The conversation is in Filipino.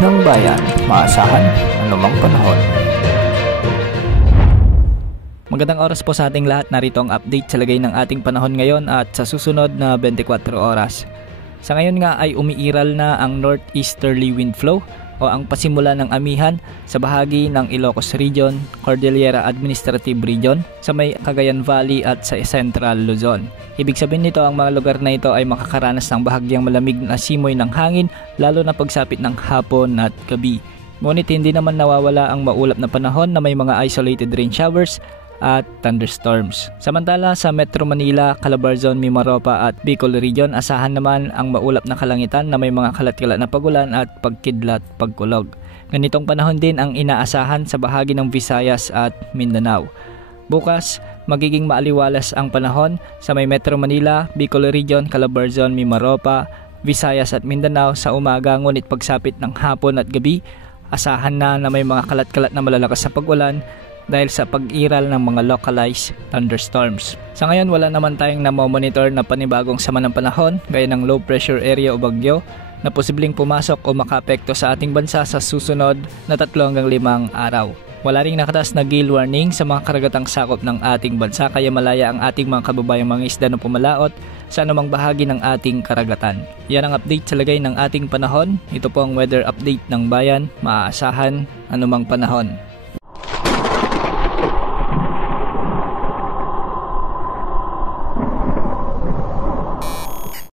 ng bayan, maasahan anumang panahon. Magandang oras po sa ating lahat. Narito ang update sa lagay ng ating panahon ngayon at sa susunod na 24 oras. Sa ngayon nga ay umiiral na ang northeasterly wind flow o ang pasimula ng amihan sa bahagi ng Ilocos Region, Cordillera Administrative Region, sa may Cagayan Valley at sa Central Luzon. Ibig sabihin nito, ang mga lugar na ito ay makakaranas ng bahagyang malamig na simoy ng hangin lalo na pagsapit ng hapon at gabi. Ngunit hindi naman nawawala ang maulap na panahon na may mga isolated rain showers at thunderstorms. Samantala sa Metro Manila, Calabarzon, Mimaropa at Bicol Region, asahan naman ang maulap na kalangitan na may mga kalat-kalat na pagulan at pagkidlat, pagkulog. Ganitong panahon din ang inaasahan sa bahagi ng Visayas at Mindanao. Bukas, magiging maaliwalas ang panahon sa may Metro Manila, Bicol Region, Calabarzon, Mimaropa, Visayas at Mindanao sa umaga, ngunit pagsapit ng hapon at gabi, asahan na may mga kalat-kalat na malalakas na pagulan dahil sa pag-iral ng mga localized thunderstorms. Sa ngayon, wala naman tayong namomonitor na panibagong sama ng panahon gaya ng low pressure area o bagyo na posibleng pumasok o makaapekto sa ating bansa sa susunod na 3 hanggang 5 araw. Wala ring nakataas na gale warning sa mga karagatang sakop ng ating bansa, kaya malaya ang ating mga kababayang mga isda na pumalaot sa anumang bahagi ng ating karagatan. Yan ang update sa lagay ng ating panahon. Ito po ang weather update ng bayan, maaasahan anumang panahon.